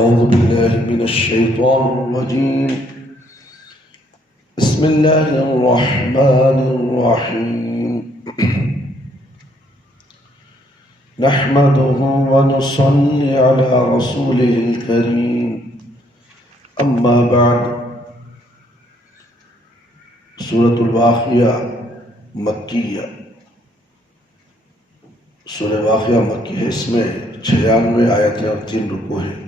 أعوذ بالله من الشيطان الرجيم. بسم الله الرحمن الرحيم. نحمده ونصلي على رسوله الكريم. أما بعد. سورة الواقعہ مکیہ. سورہ واقعہ مکی ہے. اس میں 96 آیتیں اور 3 رکوع ہیں.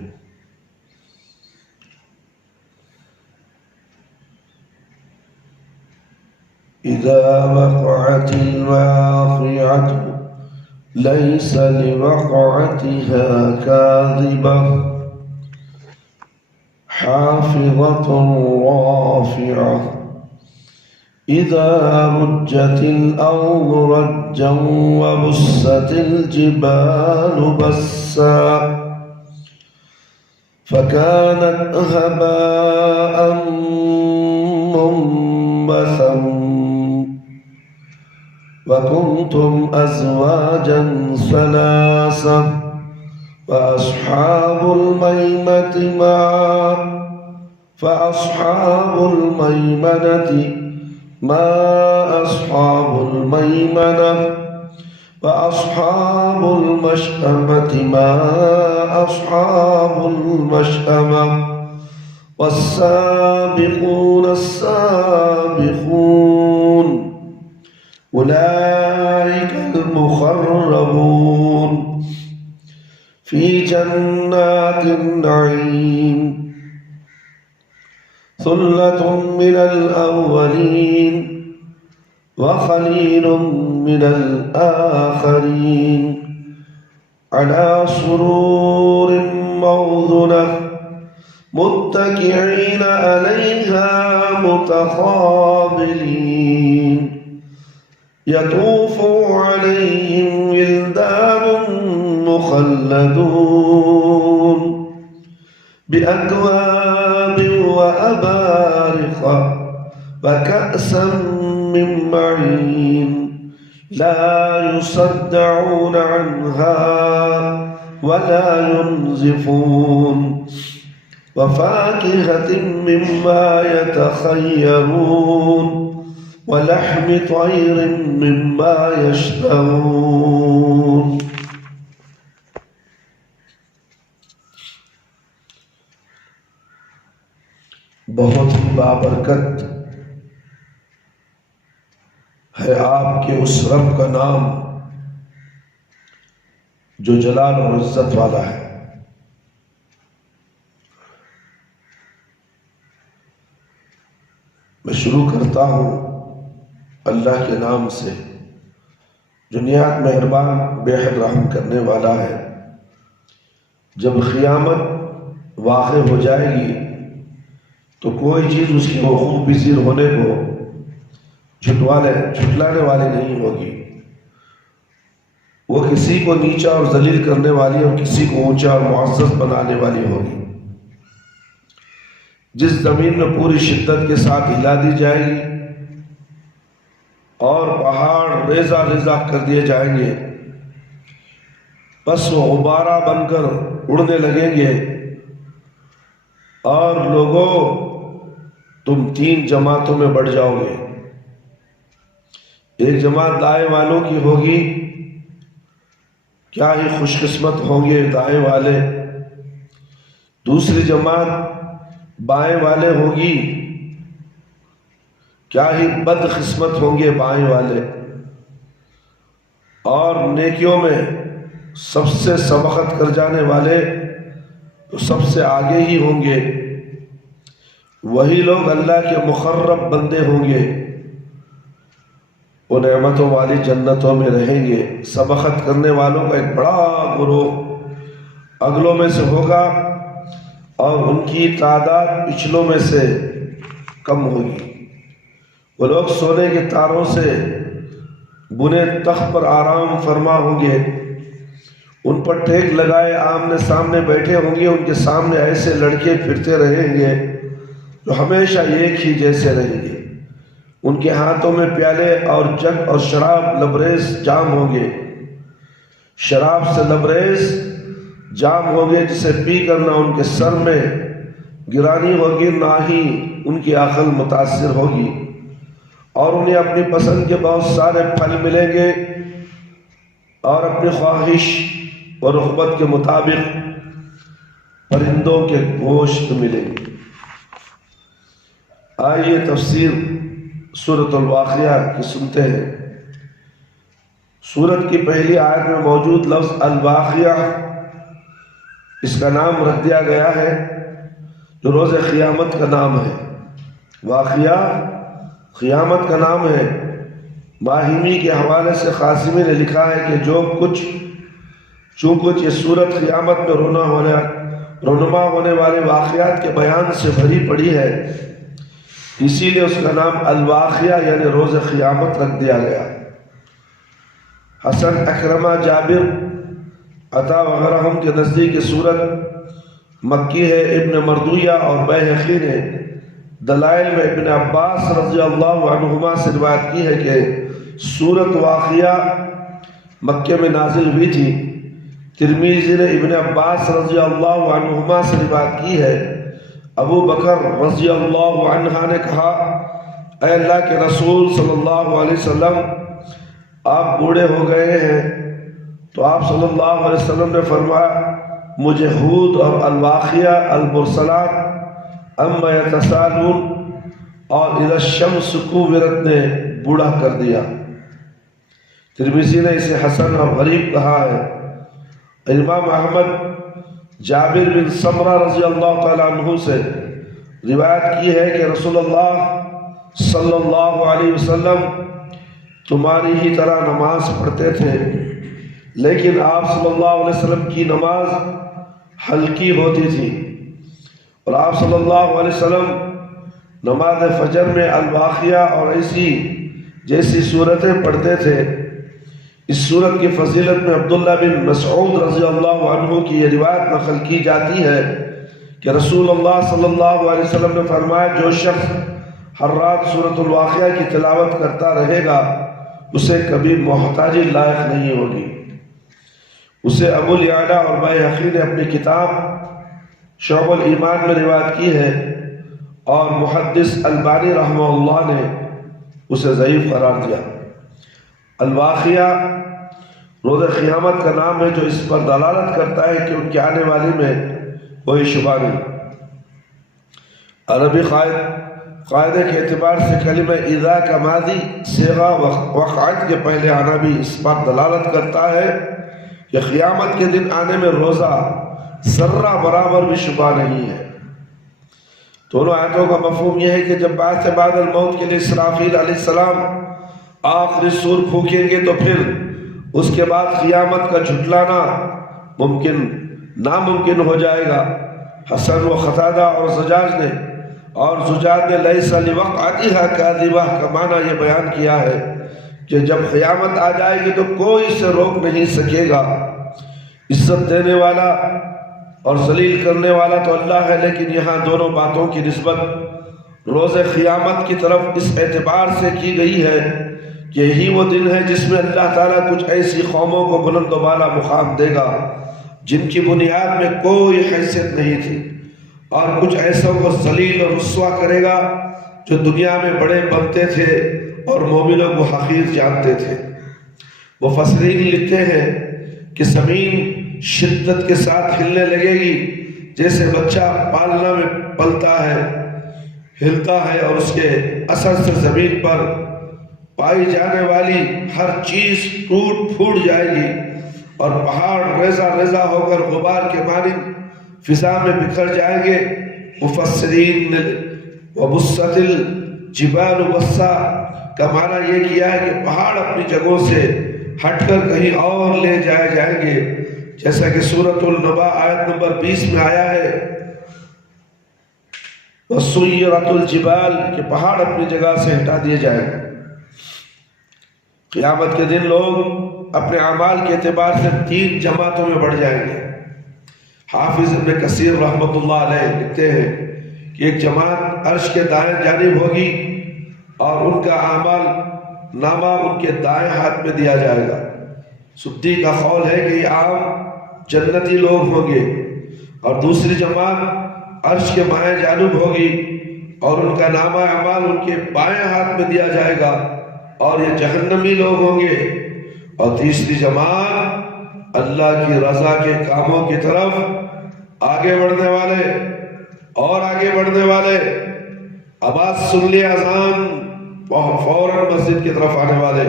إذا وقعت الواقعة ليس لوقعتها كاذبة حافظة رافعة إذا رجت الأرض رجا وبست الجبال بسا فكانت هباء منبثا وكنتم أزواجا ثلاثة فأصحاب الميمنة ما أصحاب الميمنة وأصحاب المشأمة ما أصحاب المشأمة والسابقون السابقون أولئك المقربون في جنات النعيم ثلة من الأولين وقليل من الآخرين على سرور موضونة متكئين عليها متقابلين يطوف عليهم ولدان مخلدون بأكواب وأبارق وكأسا من معين لا يصدعون عنها ولا ينزفون وفاكهة مما يتخيرون ولحم طير مما يشتهون. بہت ہی بابرکت ہے آپ کے اس رب کا نام جو جلال اور عزت والا ہے. میں شروع کرتا ہوں اللہ کے نام سے جو نہایت مہربان بے حد رحم کرنے والا ہے. جب قیامت واقع ہو جائے گی تو کوئی چیز اس کی وقوع پذیر ہونے کو جھٹلانے والی نہیں ہوگی. وہ کسی کو نیچا اور ذلیل کرنے والی اور کسی کو اونچا اور معزز بنانے والی ہوگی. جس زمین میں پوری شدت کے ساتھ ہلا دی جائے گی اور پہاڑ ریزہ ریزہ کر دیے جائیں گے، بس وہ غبارہ بن کر اڑنے لگیں گے. اور لوگوں تم 3 جماعتوں میں بڑھ جاؤ گے. ایک جماعت دائیں والوں کی ہوگی، کیا ہی خوش قسمت ہوں گے دائیں والے. دوسری جماعت بائیں والے ہوگی، کیا ہی بد قسمت ہوں گے بائیں والے. اور نیکیوں میں سب سے سبقت کر جانے والے تو سب سے آگے ہی ہوں گے. وہی لوگ اللہ کے مقرب بندے ہوں گے، وہ نعمتوں والی جنتوں میں رہیں گے. سبقت کرنے والوں کا ایک بڑا گروہ اگلوں میں سے ہوگا اور ان کی تعداد پچھلوں میں سے کم ہوگی. وہ لوگ سونے کے تاروں سے بنے تخت پر آرام فرما ہوں گے، ان پر ٹیک لگائے آمنے سامنے بیٹھے ہوں گے. ان کے سامنے ایسے لڑکے پھرتے رہیں گے جو ہمیشہ ایک ہی جیسے رہیں گے. ان کے ہاتھوں میں پیالے اور جگ اور شراب لبریز جام ہوں گے. شراب سے لبریز جام ہوگے جسے پی کر نہ ان کے سر میں گرانی ہوگی نہ ہی ان کی عقل متاثر ہوگی، اور انہیں اپنی پسند کے بہت سارے پھل ملیں گے اور اپنی خواہش اور رغبت کے مطابق پرندوں کے گوشت ملے گی۔ آئیے تفسیر سورۃ الواقعہ کی سنتے ہیں۔ سورت کی پہلی آیت میں موجود لفظ الواقعہ، اس کا نام رکھ دیا گیا ہے جو روز قیامت کا نام ہے۔ واقعہ قیامت کا نام ہے۔ باہمی کے حوالے سے قاسمی نے لکھا ہے کہ چوں کچھ یہ سورت قیامت میں رونما ہونے والے واقعات کے بیان سے بھری پڑی ہے، اسی لیے اس کا نام الواقعہ یعنی روز قیامت رکھ دیا گیا۔ حسن، اکرمہ، جابر، عطا وغیرہ کے نزدیک یہ سورت مکی ہے۔ ابن مردویہ اور بیہقی نے دلائل میں ابن عباس رضی اللہ عنہما سے روایت کی ہے کہ سورت واقعہ مکے میں نازل ہوئی تھی۔ ترمذی نے ابن عباس رضی اللہ عنہما سے روایت کی ہے، ابو بکر رضی اللہ عنہ نے کہا، اے اللہ کے رسول صلی اللہ علیہ وسلم، آپ بوڑھے ہو گئے ہیں۔ تو آپ صلی اللہ علیہ وسلم نے فرمایا، مجھے ہود اور الواقعہ، المرسلات، اما یتساءلون اور اذا الشمس کوورت نے بوڑھا کر دیا۔ ترمذی نے اسے حسن اور غریب کہا ہے۔ امام احمد جابر بن سمرہ رضی اللہ تعالیٰ عنہ سے روایت کی ہے کہ رسول اللہ صلی اللہ علیہ وسلم تمہاری ہی طرح نماز پڑھتے تھے، لیکن آپ صلی اللہ علیہ وسلم کی نماز ہلکی ہوتی تھی، اور آپ صلی اللہ علیہ وسلم نماز فجر میں الواقعہ اور جیسی صورتیں پڑھتے تھے۔ اس صورت کی فضیلت میں عبداللہ بن مسعود رضی اللہ عنہ کی یہ روایت نقل کی جاتی ہے کہ رسول اللہ صلی اللہ علیہ وسلم نے فرمایا، جو شخص ہر رات سورۃ الواقعہ کی تلاوت کرتا رہے گا اسے کبھی محتاجی لائق نہیں ہوگی۔ اسے ابو الاعلیٰ اور بیہقی نے اپنی کتاب شعب الایمان میں روایت کی ہے، اور محدث البانی رحمہ اللہ نے اسے ضعیف قرار دیا۔ الواقعہ روز قیامت کا نام ہے جو اس پر دلالت کرتا ہے کہ ان کے آنے والی میں کوئی شبہ نہیں۔ عربی قاعدے کے اعتبار سے کلمہ اذا کا ماضی صیغہ وقعت کے پہلے آنا بھی اس پر دلالت کرتا ہے کہ قیامت کے دن آنے میں روزہ ذرہ برابر بھی شبہ نہیں ہے۔ دونوں آیتوں کا مفہوم یہ ہے کہ جب بعث بعد الموت کے لیے اسرافیل علیہ السلام آخری سور پھونکیں گے تو پھر اس کے بعد قیامت کا جھٹلانا ناممکن ہو جائے گا۔ حسن و قتادہ اور زجاج نے لیس لوقعتها کاذبہ کا معنی یہ بیان کیا ہے کہ جب قیامت آ جائے گی تو کوئی اسے روک نہیں سکے گا۔ عزت دینے والا اور ذلیل کرنے والا تو اللہ ہے، لیکن یہاں دونوں باتوں کی نسبت روز قیامت کی طرف اس اعتبار سے کی گئی ہے کہ یہی وہ دن ہے جس میں اللہ تعالیٰ کچھ ایسی قوموں کو بلند و بالا مقام دے گا جن کی بنیاد میں کوئی حیثیت نہیں تھی، اور کچھ ایسوں کو ذلیل اور رسوا کرے گا جو دنیا میں بڑے بنتے تھے اور مومنوں کو حقیر جانتے تھے۔ مفسرین لکھتے ہیں کہ زمین شدت کے ساتھ ہلنے لگے گی، جیسے بچہ پالنا میں پلتا ہے، ہلتا ہے، اور اس کے اثر سے زمین پر پائی جانے والی ہر چیز ٹوٹ پھوٹ جائے گی، اور پہاڑ ریزہ ریزہ ہو کر غبار کے مانند فضا میں بکھر جائیں گے۔ مفسرین نے وبست الجبال بسا کا معنی یہ کیا ہے کہ پہاڑ اپنی جگہوں سے ہٹ کر کہیں اور لے جائے جائیں گے، جیسا کہ سورۃ النبا آیت نمبر 20 میں آیا ہے، وَسُيِّرَتُ الْجِبَالِ کہ پہاڑ اپنی جگہ سے ہٹا دیے جائیں گے۔ قیامت کے دن لوگ اپنے اعمال کے اعتبار سے 3 جماعتوں میں بڑھ جائیں گے۔ حافظ ابن کثیر رحمۃ اللہ علیہ لکھتے ہیں کہ ایک جماعت عرش کے دائیں جانب ہوگی اور ان کا اعمال نامہ ان کے دائیں ہاتھ میں دیا جائے گا۔ سدی کا قول ہے کہ یہ عام جنتی لوگ ہوں گے، اور دوسری جماعت عرش کے بائیں جانب ہوگی اور ان کا نامہ اعمال ان کے بائیں ہاتھ میں دیا جائے گا، اور یہ جہنمی لوگ ہوں گے۔ اور تیسری جماعت اللہ کی رضا کے کاموں کی طرف آگے بڑھنے والے اور آگے بڑھنے والے، آواز سن لی اذان فوراً مسجد کی طرف آنے والے،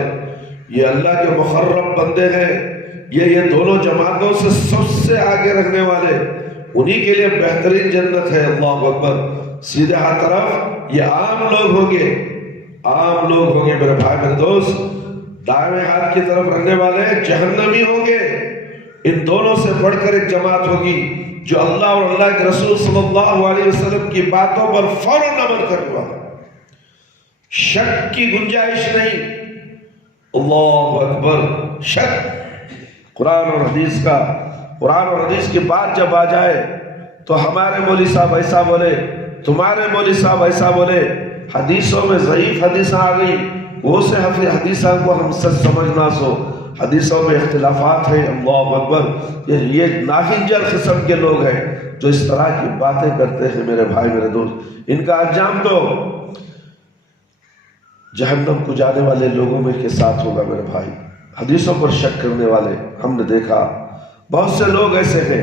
یہ اللہ کے مقرب بندے ہیں، یہ دونوں جماعتوں سے سب سے آگے رکھنے والے، انہی کے لیے بہترین جنت ہے۔ اللہ اکبر۔ سیدھے ہاتھ طرف یہ عام لوگ ہوں گے، عام لوگ ہوں گے میرے بھائی میرے دوست۔ دائیں ہاتھ کی طرف رکھنے والے جہنمی ہوں گے۔ ان دونوں سے بڑھ کر ایک جماعت ہوگی جو اللہ اور اللہ کے رسول صلی اللہ علیہ وسلم کی باتوں پر فوراً عمل کرنے والا، شک کی گنجائش نہیں۔ اللہ اکبر۔ شک قرآن اور حدیث کی بات جب آ جائے تو ہمارے مولوی صاحب ایسا بولے، تمہارے مولوی صاحب ایسا بولے، حدیثوں میں ضعیف حدیثیں آ گئی، وہ سے حدیثوں کو ہم سچ سمجھنا سو، حدیثوں میں اختلافات ہیں۔ اللہ اکبر۔ یہ ناہنجر قسم کے لوگ ہیں جو اس طرح کی باتیں کرتے ہیں میرے بھائی میرے دوست، ان کا انجام تو جہنم کو جانے والے لوگوں میں کے ساتھ ہوگا میرے بھائی۔ حدیثوں پر شک کرنے والے ہم نے دیکھا بہت سے لوگ ایسے ہیں،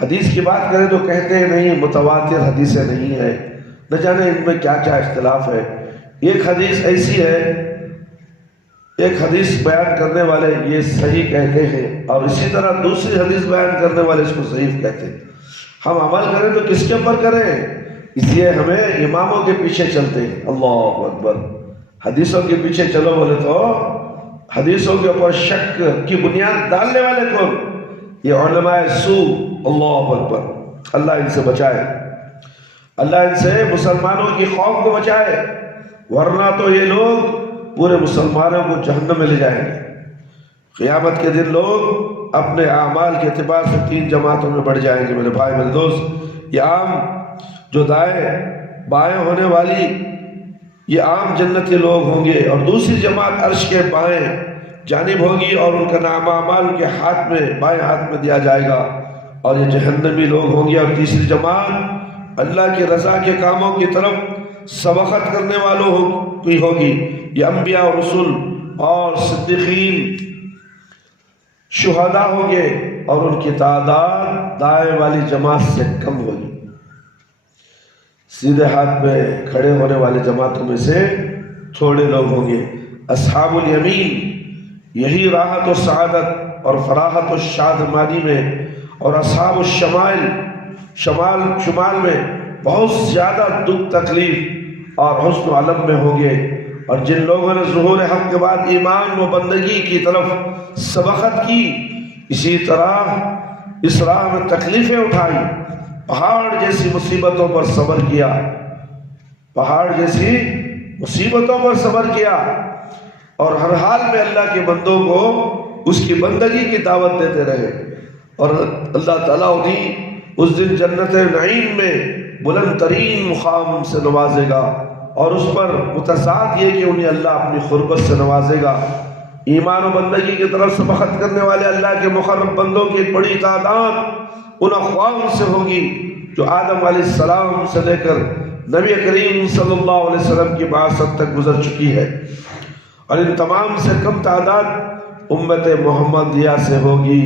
حدیث کی بات کریں تو کہتے ہیں نہیں متواتر حدیثیں نہیں ہیں، نہ جانے ان میں کیا کیا اختلاف ہے۔ ایک حدیث ایسی ہے، ایک حدیث بیان کرنے والے یہ صحیح کہتے ہیں اور اسی طرح دوسری حدیث بیان کرنے والے اس کو ضعیف کہتے ہیں۔ ہم عمل کریں تو کس کے اوپر کریں؟ اس لیے ہمیں اماموں کے پیچھے چلتے ہیں۔ اللہ اکبر۔ حدیثوں کے پیچھے چلو بولے تو حدیثوں کے اوپر شک کی بنیاد ڈالنے والے کون؟ یہ علماء سوء۔ اللہ اکبر۔ اللہ ان سے بچائے، اللہ ان سے مسلمانوں کی قوم کو بچائے، ورنہ تو یہ لوگ پورے مسلمانوں کو جہنم میں لے جائیں گے۔ قیامت کے دن لوگ اپنے اعمال کے اعتبار سے 3 جماعتوں میں بڑھ جائیں گے میرے بھائی میرے دوست۔ یہ عام جو دائیں بائیں ہونے والی یہ عام جنتی لوگ ہوں گے، اور دوسری جماعت عرش کے بائیں جانب ہوگی اور ان کا نامہ اعمال ان کے ہاتھ میں بائیں ہاتھ میں دیا جائے گا، اور یہ جہنمی لوگ ہوں گے۔ اور تیسری جماعت اللہ کی رضا کے کاموں کی طرف سبقت کرنے والوں کی ہوگی، یہ انبیاء اور رسول اور صدیقین شہداء ہوں گے، اور ان کی تعداد دائیں والی جماعت سے کم ہوگی۔ سیدھے ہاتھ میں کھڑے ہونے والے جماعتوں میں سے تھوڑے لوگ ہوں گے۔ اصحاب الیمین یہی راحت و سعادت اور فراحت و شادمانی میں، اور اصحاب الشمال شمال میں بہت زیادہ دکھ تکلیف اور حزن و علم میں ہوں گے۔ اور جن لوگوں نے ظہور حق کے بعد ایمان و بندگی کی طرف سبقت کی، اسی طرح اس راہ میں تکلیفیں اٹھائی، پہاڑ جیسی مصیبتوں پر صبر کیا، پہاڑ جیسی مصیبتوں پر صبر کیا، اور ہر حال میں اللہ کے بندوں کو اس کی بندگی کی دعوت دیتے رہے، اور اللہ تعالیٰ انہیں اس دن جنت نعیم میں بلند ترین مقام سے نوازے گا، اور اس پر متضاد یہ کہ انہیں اللہ اپنی قربت سے نوازے گا۔ ایمان و بندگی کی طرف سبقت کرنے والے اللہ کے مقرب بندوں کی ایک بڑی تعداد ان اقوام سے ہوگی جو آدم علیہ السلام سے لے کر نبی کریم صلی اللہ علیہ وسلم کی بعثت تک گزر چکی ہے، اور ان تمام سے کم تعداد امت محمدیہ سے ہوگی،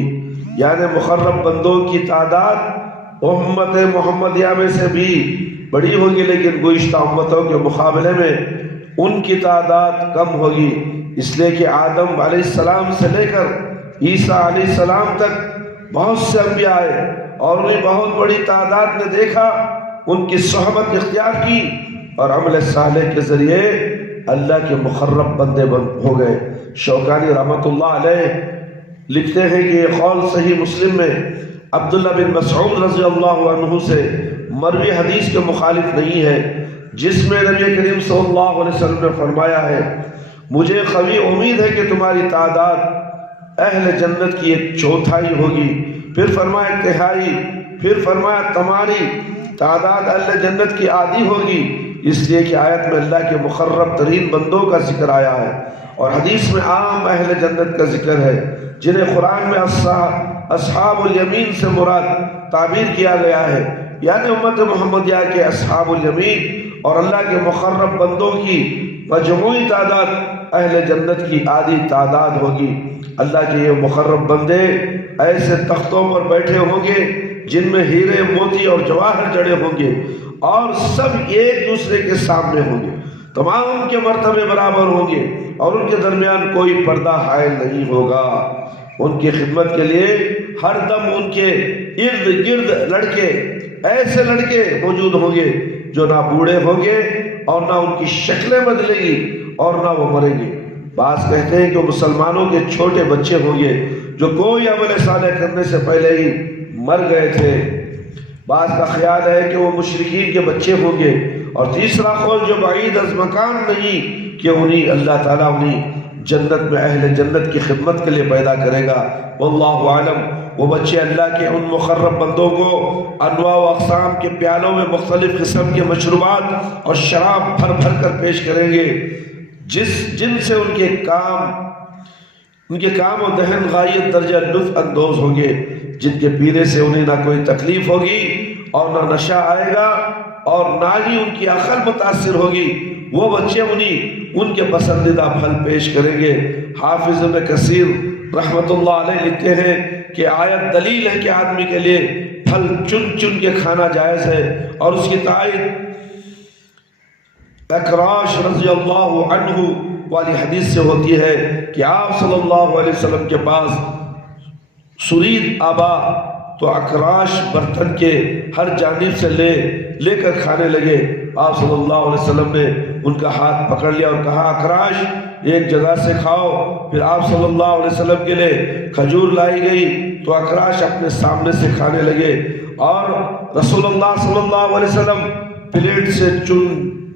یعنی مقرب بندوں کی تعداد امت محمدیہ میں سے بھی بڑی ہوگی، لیکن گزشتہ امتوں کے مقابلے میں ان کی تعداد کم ہوگی، اس لیے کہ آدم علیہ السلام سے لے کر عیسیٰ علیہ السلام تک بہت سے انبیاء آئے، اور انہیں بہت بڑی تعداد نے دیکھا، ان کی صحبت اختیار کی، اور عمل صالح کے ذریعے اللہ کے مقرب بندے ہو گئے۔ شوکانی رحمۃ اللہ علیہ لکھتے ہیں کہ یہ قول صحیح مسلم میں عبداللہ بن مسعود رضی اللہ عنہ سے مروی حدیث کے مخالف نہیں ہے، جس میں نبی کریم صلی اللہ علیہ وسلم نے فرمایا ہے مجھے قوی امید ہے کہ تمہاری تعداد اہل جنت کی 1/4 ہوگی، پھر فرمایا 1/3، پھر فرمایا تمہاری تعداد اہل جنت کی آدھی ہوگی، اس لیے کہ آیت میں اللہ کے مقرب ترین بندوں کا ذکر آیا ہے، اور حدیث میں عام اہل جنت کا ذکر ہے، جنہیں قرآن میں اصحاب الیمین سے مراد تعبیر کیا گیا ہے، یعنی امت محمدیہ کے اصحاب الیمین اور اللہ کے مقرب بندوں کی مجموعی تعداد اہل جنت کی آدھی تعداد ہوگی۔ اللہ کے یہ مقرب بندے ایسے تختوں پر بیٹھے ہوں گے جن میں ہیرے موتی اور جواہر جڑے ہوں گے، اور سب ایک دوسرے کے سامنے ہوں گے، تمام کے مرتبے برابر ہوں گے، اور ان کے درمیان کوئی پردہ حائل نہیں ہوگا۔ ان کی خدمت کے لیے ہر دم ان کے ارد گرد لڑکے، ایسے لڑکے موجود ہوں گے جو نہ بوڑھے ہوں گے اور نہ ان کی شکلیں بدلے گی اور نہ وہ مریں گے۔ بعض کہتے ہیں کہ وہ مسلمانوں کے چھوٹے بچے ہوں گے جو کوئی عمل صالح کرنے سے پہلے ہی مر گئے تھے۔ بعض کا خیال ہے کہ وہ مشرکین کے بچے ہوں گے، اور تیسرا قول جو بعید از مکان نہیں کہ انہیں اللہ تعالیٰ جنت میں اہل جنت کی خدمت کے لیے پیدا کرے گا۔ واللہ عالم، وہ بچے اللہ کے ان مقرب بندوں کو انواع و اقسام کے پیالوں میں مختلف قسم کے مشروبات اور شراب بھر بھر کر پیش کریں گے، جن سے ان کے کام و دہن غایت درجہ لطف اندوز ہوں گے، جن کے پینے سے انہیں نہ کوئی تکلیف ہوگی اور نہ نشہ آئے گا اور نہ ہی ان کی عقل متاثر ہوگی۔ وہ بچے ان کے پسندیدہ پھل پیش کریں گے۔ حافظ ابن کثیر رحمت اللہ علیہ لکھتے ہیں کہ آیت دلیل ہے کہ آدمی کے لیے پھل چن چن کے کھانا جائز ہے، اور اس کی تائید اکراش رضی اللہ عنہ والی حدیث سے ہوتی ہے کہ آپ صلی اللہ علیہ وسلم کے پاس سرید آبا تو اکراش برتن کے ہر جانب سے لے کر کھانے لگے۔ آپ صلی اللہ علیہ وسلم نے ان کا ہاتھ پکڑ لیا اور کہا اکراش ایک جگہ سے کھاؤ۔ پھر آپ صلی اللہ علیہ وسلم کے لیے کھجور لائی گئی تو اکراش اپنے سامنے سے کھانے لگے، اور رسول اللہ صلی اللہ علیہ وسلم پلیٹ سے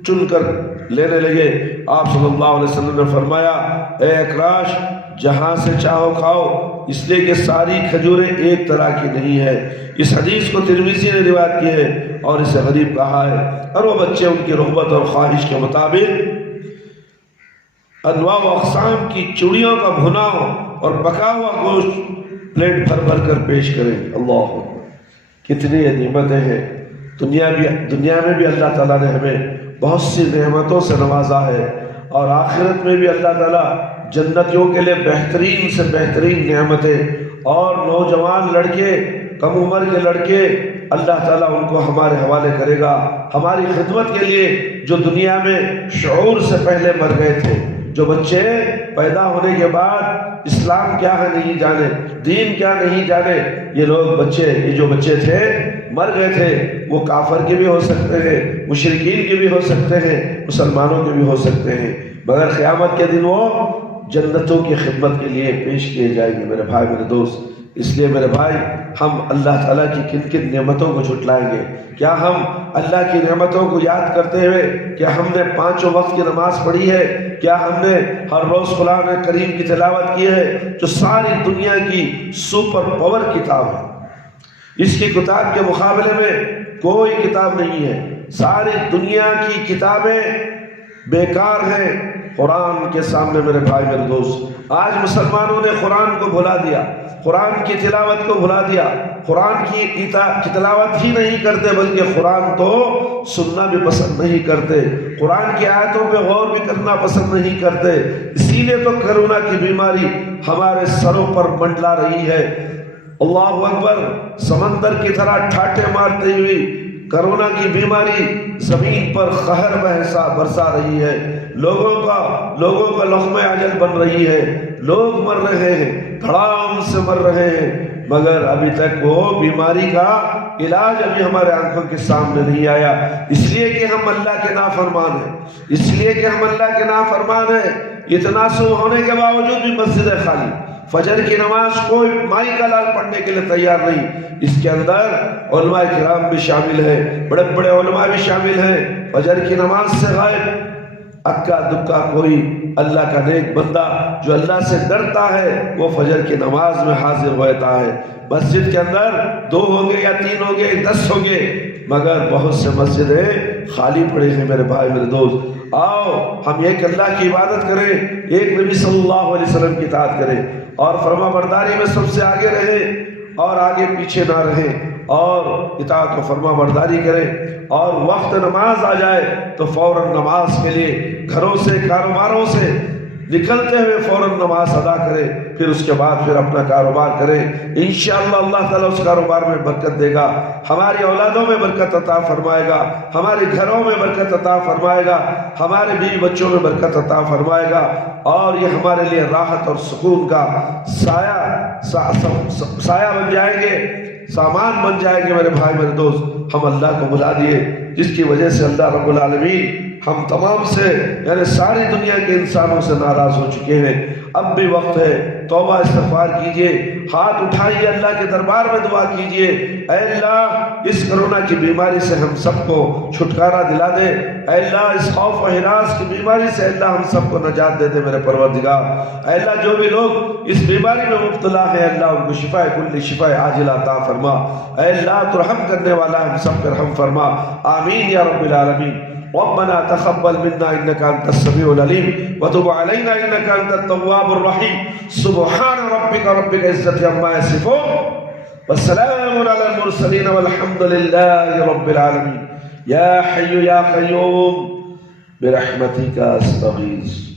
چن کر لینے لگے۔ آپ صلی اللہ علیہ وسلم نے فرمایا اے اکراش جہاں سے چاہو کھاؤ، اس لیے کہ ساری کھجوریں ایک طرح کی نہیں ہے۔ اس حدیث کو ترمذی نے روایت کی ہے اور اسے غریب کہا ہے۔ اور وہ بچے ان کی رغبت اور خواہش کے مطابق انواع و اقسام کی چوڑیوں کا بھنا اور پکا ہوا گوشت پلیٹ بھر بھر کر پیش کریں۔ اللہ کتنی نعمتیں ہیں۔ دنیا میں بھی اللہ تعالیٰ نے ہمیں بہت سی نعمتوں سے نوازا ہے، اور آخرت میں بھی اللہ تعالیٰ جنتیوں کے لیے بہترین سے بہترین نعمتیں، اور نوجوان لڑکے، کم عمر کے لڑکے اللہ تعالیٰ ان کو ہمارے حوالے کرے گا ہماری خدمت کے لیے، جو دنیا میں شعور سے پہلے مر گئے تھے، جو بچے پیدا ہونے کے بعد اسلام کیا ہے نہیں جانے، دین کیا نہیں جانے۔ یہ جو بچے تھے مر گئے تھے، وہ کافر کے بھی ہو سکتے ہیں، مشرکین کے بھی ہو سکتے ہیں، مسلمانوں کے بھی ہو سکتے ہیں، مگر قیامت کے دن وہ جنتوں کی خدمت کے لیے پیش کیے جائیں گے۔ میرے بھائی میرے دوست، اس لیے میرے بھائی ہم اللہ تعالیٰ کی کن کن نعمتوں کو جھٹلائیں گے؟ کیا ہم اللہ کی نعمتوں کو یاد کرتے ہوئے کیا ہم نے 5 وقت کی نماز پڑھی ہے؟ کیا ہم نے ہر روز قرآن کریم کی تلاوت کی ہے، جو ساری دنیا کی سپر پاور کتاب ہے؟ اس کی کتاب کے مقابلے میں کوئی کتاب نہیں ہے۔ ساری دنیا کی کتابیں بیکار ہیں قرآن کے سامنے۔ میرے بھائی میرے دوست، آج مسلمانوں نے قرآن کو بھلا دیا، قرآن کی تلاوت کو بھلا دیا، قرآن کی تلاوت ہی نہیں کرتے، بلکہ قرآن تو سننا بھی پسند نہیں کرتے، قرآن کی آیتوں پہ غور بھی کرنا پسند نہیں کرتے۔ اسی لیے تو کرونا کی بیماری ہمارے سروں پر منڈلا رہی ہے۔ اللہ اکبر، سمندر کی طرح ٹھاٹے مارتے ہوئی کرونا کی بیماری زمین پر قہر برسا رہی ہے، لوگوں کا لقمہ اجل بن رہی ہے، لوگ مر رہے ہیں، دھڑام سے مر رہے ہیں، مگر ابھی تک وہ بیماری کا علاج ابھی ہمارے آنکھوں کے سامنے نہیں آیا، اس لیے کہ ہم اللہ کے نافرمان ہیں، اتنا سو ہونے کے باوجود بھی مسجد خالی، فجر کی نماز کوئی مائی کا لال پڑھنے کے لیے تیار نہیں۔ اس کے اندر علماء کرام بھی شامل ہیں، بڑے بڑے علماء بھی شامل ہیں، فجر کی نماز سے غائب۔ اکا دکا کوئی اللہ کا نیک بندہ جو اللہ سے ڈرتا ہے وہ فجر کی نماز میں حاضر ہوتا ہے۔ مسجد کے اندر 2 ہوں گے یا 3 ہوں گے 10 ہوں گے، مگر بہت سے مسجدیں خالی پڑے ہیں۔ میرے بھائی میرے دوست، آؤ ہم ایک اللہ کی عبادت کریں، ایک نبی صلی اللہ علیہ وسلم کی اطاعت کریں، اور فرما برداری میں سب سے آگے رہیں، اور آگے پیچھے نہ رہیں اور اطاعت و فرما برداری کریں، اور وقت نماز آ جائے تو فوراً نماز کے لیے گھروں سے کاروباروں سے نکلتے ہوئے فوراً نماز ادا کرے، پھر اس کے بعد پھر اپنا کاروبار کرے۔ انشاءاللہ اللہ تعالیٰ اس کاروبار میں برکت دے گا، ہماری اولادوں میں برکت عطا فرمائے گا، ہمارے گھروں میں برکت عطا فرمائے گا، ہمارے بیوی بچوں میں برکت عطا فرمائے گا، اور یہ ہمارے لیے راحت اور سکون کا سایہ بن جائیں گے، سامان بن جائیں گے۔ میرے بھائی میرے دوست، ہم اللہ کو بلا دیے، جس کی وجہ سے اللہ رب العالمین ہم تمام سے یعنی ساری دنیا کے انسانوں سے ناراض ہو چکے ہیں۔ اب بھی وقت ہے، توبہ استغفار کیجئے، ہاتھ اٹھائیے، اللہ کے دربار میں دعا کیجئے، اے اللہ اس کرونا کی بیماری سے ہم سب کو چھٹکارا دلا دے، اے اللہ اس خوف و ہراس کی بیماری سے اللہ ہم سب کو نجات دے دے میرے پروردگار۔ اے اللہ جو بھی لوگ اس بیماری میں مبتلا ہیں اللہ ان کو شفا کل شفا عاجلہ عطا فرما، اے اللہ تو رحم کرنے والا ہم سب پر رحم فرما، آمین یا رب العالمین۔ ربنا تقبل منا انك انت السميع العليم وتب علينا انك انت التواب الرحيم سبحان ربك رب العزة عما يصفون والسلام على المرسلين والحمد لله رب العالمين۔ يا حي يا قيوم برحمتك استغيث۔